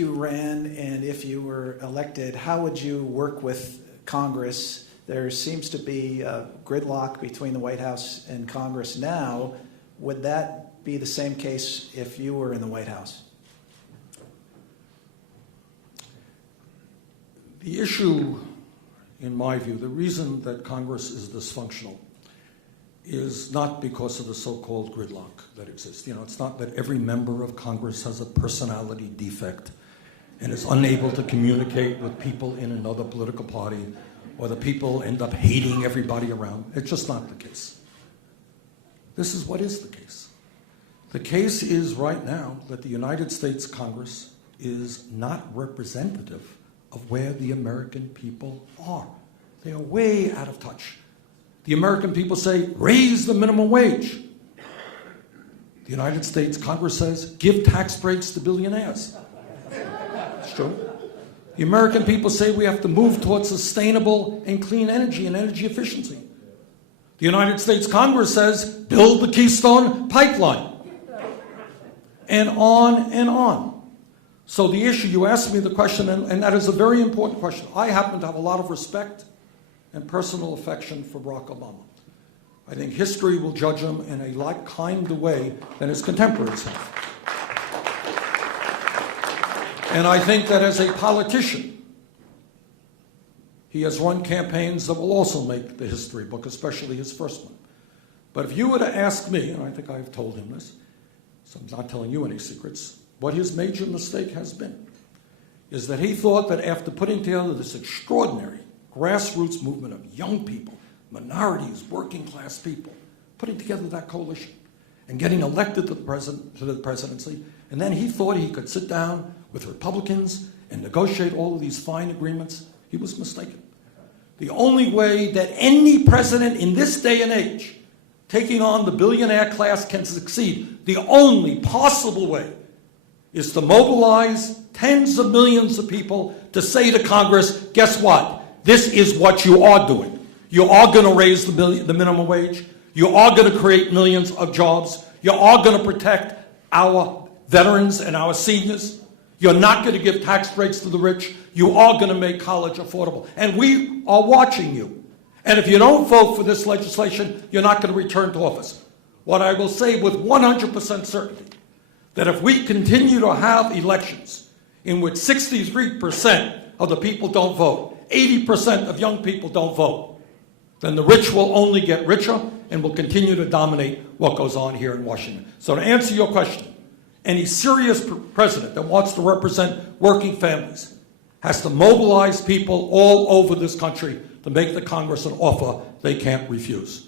you ran and if you were elected, how would you work with Congress? There seems to be a gridlock between the White House and Congress now. Would that be the same case if you were in the White House? The issue, in my view, the reason that Congress is dysfunctional is not because of the so-called gridlock that exists. You know, it's not that every member of Congress has a personality defect and is unable to communicate with people in another political party, or the people end up hating everybody around. It's just not the case. This is what is the case. The case is right now that the United States Congress is not representative of where the American people are. They are way out of touch. The American people say, raise the minimum wage. The United States Congress says, give tax breaks to billionaires. It's true. The American people say we have to move towards sustainable and clean energy and energy efficiency. The United States Congress says, build the Keystone Pipeline. And on and on. So the issue, you asked me the question, and that is a very important question. I happen to have a lot of respect and personal affection for Barack Obama. I think history will judge him in a lot kinder way than his contemporaries have. And I think that as a politician, he has run campaigns that will also make the history book, especially his first one. But if you were to ask me, and I think I've told him this, so I'm not telling you any secrets, what his major mistake has been is that he thought that after putting together this extraordinary grassroots movement of young people, minorities, working class people, putting together that coalition and getting elected to the presidency, and then he thought he could sit down with Republicans and negotiate all of these fine agreements. He was mistaken. The only way that any president in this day and age taking on the billionaire class can succeed, the only possible way, is to mobilize tens of millions of people to say to Congress, guess what? This is what you are doing. You are going to raise the minimum wage. You are going to create millions of jobs. You are going to protect our veterans and our seniors. You're not going to give tax breaks to the rich. You are going to make college affordable. And we are watching you. And if you don't vote for this legislation, you're not going to return to office. What I will say with 100% certainty, that if we continue to have elections in which 63% of the people don't vote, 80% of young people don't vote, then the rich will only get richer and will continue to dominate what goes on here in Washington. So to answer your question, any serious president that wants to represent working families has to mobilize people all over this country to make the Congress an offer they can't refuse.